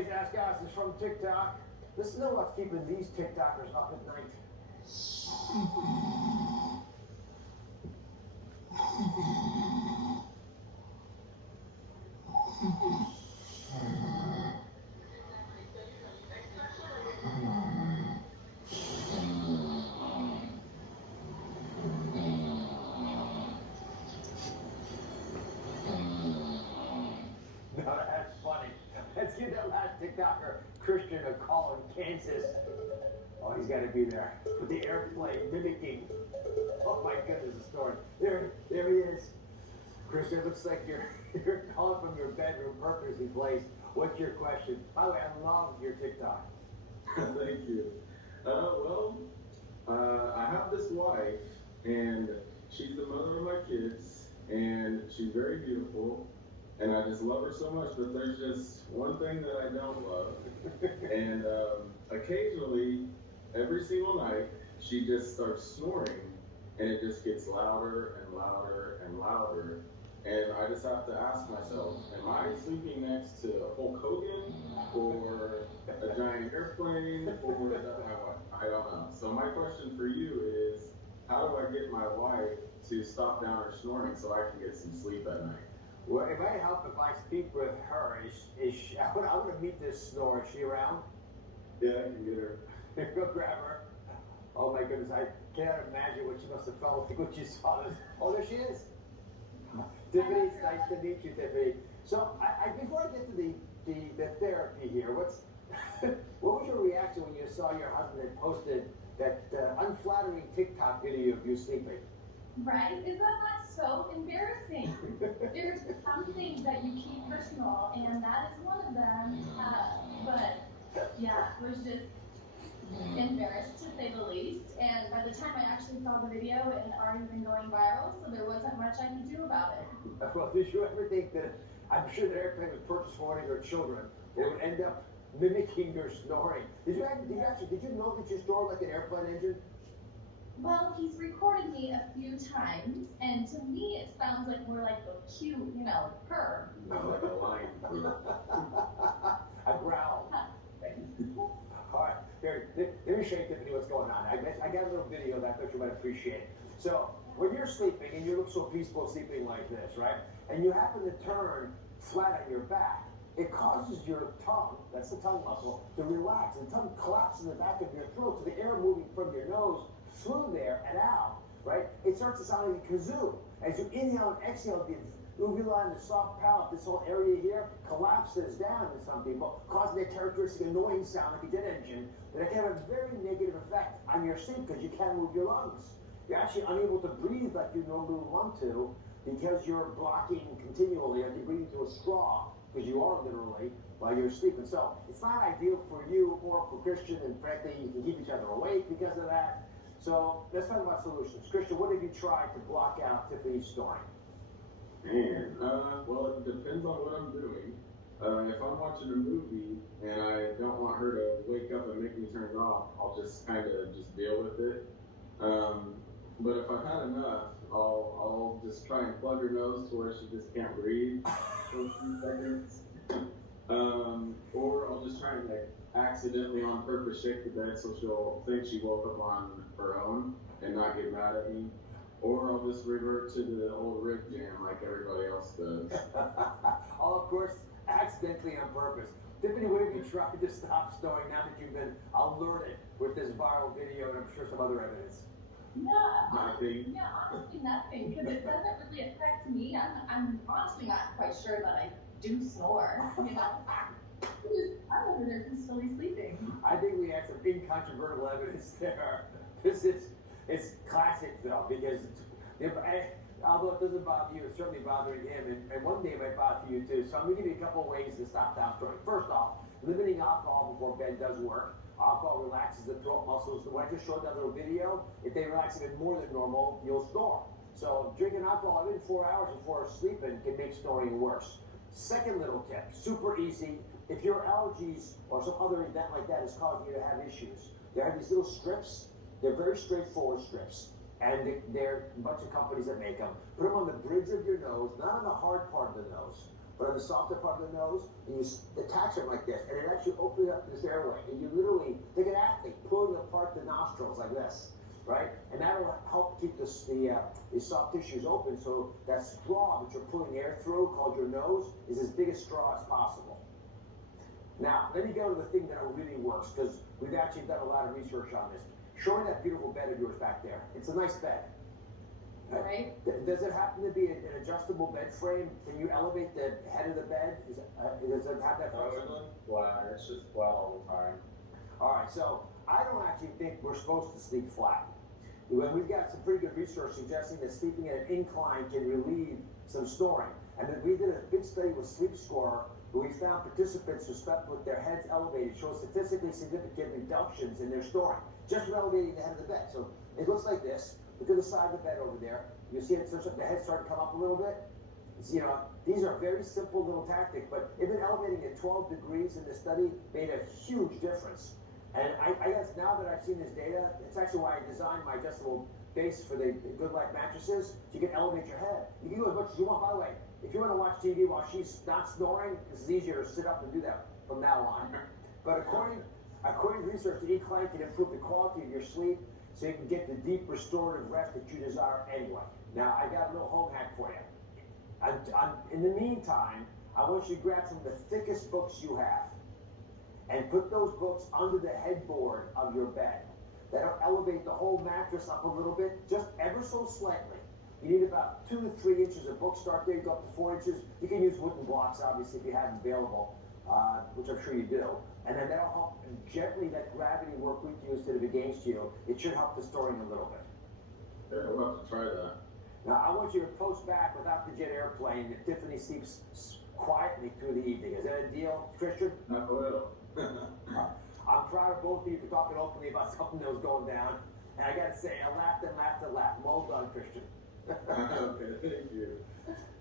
Today's Ask Us is from TikTok. Listen to what's keeping these TikTokers up at night. Now that's funny. Let's give that last TikToker, Christian, a call in Kansas. Oh, he's got to be there. With the airplane mimicking. Oh my goodness, the story. There he is. Christian, it looks like you're calling from your bedroom, purposely placed. What's your question? By the way, I love your TikTok. Thank you. I have this wife, and she's the mother of my kids, and she's very beautiful, and I just love her so much, but there's just one thing that I don't love. And occasionally, every single night, she just starts snoring, and it just gets louder and louder and louder. And I just have to ask myself, am I sleeping next to Hulk Hogan or a giant airplane or my wife? I don't know. So my question for you is, how do I get my wife to stop down her snoring so I can get some sleep at night? Well, it might help if I speak with her. I want to meet this snorer. Is she around? Yeah, I can get her. Go grab her. Oh my goodness, I cannot imagine what she must have felt when she saw this. Oh, there she is. Tiffany, it's nice to meet you, Tiffany. So, before I get to the therapy here, what was your reaction when you saw your husband had posted that unflattering TikTok video of you sleeping? Right? Isn't that so embarrassing? There's some things that you keep personal, and that is one of them. But yeah, it was just embarrassed to say the least. And by the time I actually saw the video, it had already been going viral, so there wasn't much I could do about it. Well, did you ever think that, I'm sure the airplane was purchased for one of your children, it would end up mimicking your snoring? Did you know that you snore like an airplane engine? Well, he's recorded me a few times, and to me it sounds like more like a cute, purr. Like a lion. A growl. All right, here, let me show you, Tiffany, what's going on. I got a little video that I thought you might appreciate. So, when you're sleeping, and you look so peaceful sleeping like this, right? And you happen to turn flat on your back, it causes your tongue, that's the tongue muscle, to relax. The tongue collapses in the back of your throat, so the air moving from your nose through there and out, right? It starts to sound like a kazoo. As you inhale and exhale, the uvula and the soft palate, this whole area here, collapses down in some people, causing a characteristic annoying sound like a jet engine, but it can have a very negative effect on your sleep because you can't move your lungs. You're actually unable to breathe like you normally want to because you're blocking continually, like you're breathing through a straw, because you are literally, while you're sleeping. So it's not ideal for you or for Christian, and frankly, you can keep each other awake because of that. So let's talk about solutions. Christian, what have you tried to block out Tiffany's snoring? Man, well, it depends on what I'm doing. If I'm watching a movie and I don't want her to wake up and make me turn it off, I'll just kind of just deal with it. But if I've had enough, I'll just try and plug her nose to where she just can't breathe for a few seconds. Or I'll just try and accidentally on purpose shake the bed so she'll think she woke up on her own and not get mad at me. Or I'll just revert to the old Rick jam like everybody else does. All, of course, accidentally on purpose. Tiffany, what have you tried to stop snoring now that you've been alerted with this viral video and I'm sure some other evidence? Honestly nothing, because it doesn't really affect me. I'm honestly not quite sure that I do snore, I'm over there peacefully sleeping. I think we have some incontrovertible evidence there. It's classic though, because although it doesn't bother you, it's certainly bothering him, and one day it might bother you too. So I'm going to give you a couple of ways to stop down snoring. First off, limiting alcohol before bed does work. Alcohol relaxes the throat muscles. When I just showed that little video, if they relax even more than normal, you'll snore. So drinking alcohol even 4 hours before sleeping can make snoring worse. Second little tip, super easy. If your allergies or some other event like that is causing you to have issues, there are these little strips. They're very straightforward strips, and there are a bunch of companies that make them. Put them on the bridge of your nose, not on the hard part of the nose, but on the softer part of the nose, and you attach it like this, and it actually opens up this airway, and you literally, like an athlete, pulling apart the nostrils like this, right? And that'll help keep the soft tissues open, so that straw that you're pulling air through, called your nose, is as big a straw as possible. Now, let me go to the thing that really works, because we've actually done a lot of research on this. Show me that beautiful bed of yours back there. It's a nice bed. Right. Does it happen to be an adjustable bed frame? Can you elevate the head of the bed? Does it have that function? No, it's flat. It's just flat all the time. All right, so I don't actually think we're supposed to sleep flat. When we've got some pretty good research suggesting that sleeping at an incline can relieve some snoring. And then we did a big study with Sleep Score, where we found participants who slept with their heads elevated showed statistically significant reductions in their snoring, just from elevating the head of the bed. So it looks like this. Look at the side of the bed over there. You see it, the head starting to come up a little bit. It's, these are very simple little tactics, but even elevating at 12 degrees in the study made a huge difference. And I guess now that I've seen this data, it's actually why I designed my adjustable base for the Good Life mattresses. So you can elevate your head. You can do as much as you want. By the way, if you want to watch TV while she's not snoring, it's easier to sit up and do that from now on. But according to research, the incline can improve the quality of your sleep, so you can get the deep restorative rest that you desire anyway. Now, I got a little home hack for you. In the meantime, I want you to grab some of the thickest books you have and put those books under the headboard of your bed. That'll elevate the whole mattress up a little bit, just ever so slightly. You need about 2 to 3 inches of book start there. You go up to 4 inches. You can use wooden blocks, obviously, if you have them available, which I'm sure you do. And then that'll help gently let gravity work with you instead of against you. It should help the snoring a little bit. Yeah, we'll have to try that. Now, I want you to post back without the jet airplane that Tiffany sleeps quietly through the evening. Is that a deal, Christian? I will. I'm proud of both of you for talking openly about something that was going down. And I got to say, I laughed and laughed and laughed. Well done, Christian. Okay, thank you.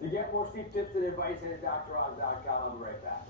To get more sleep tips and advice, head to DrOz.com. I'll be right back.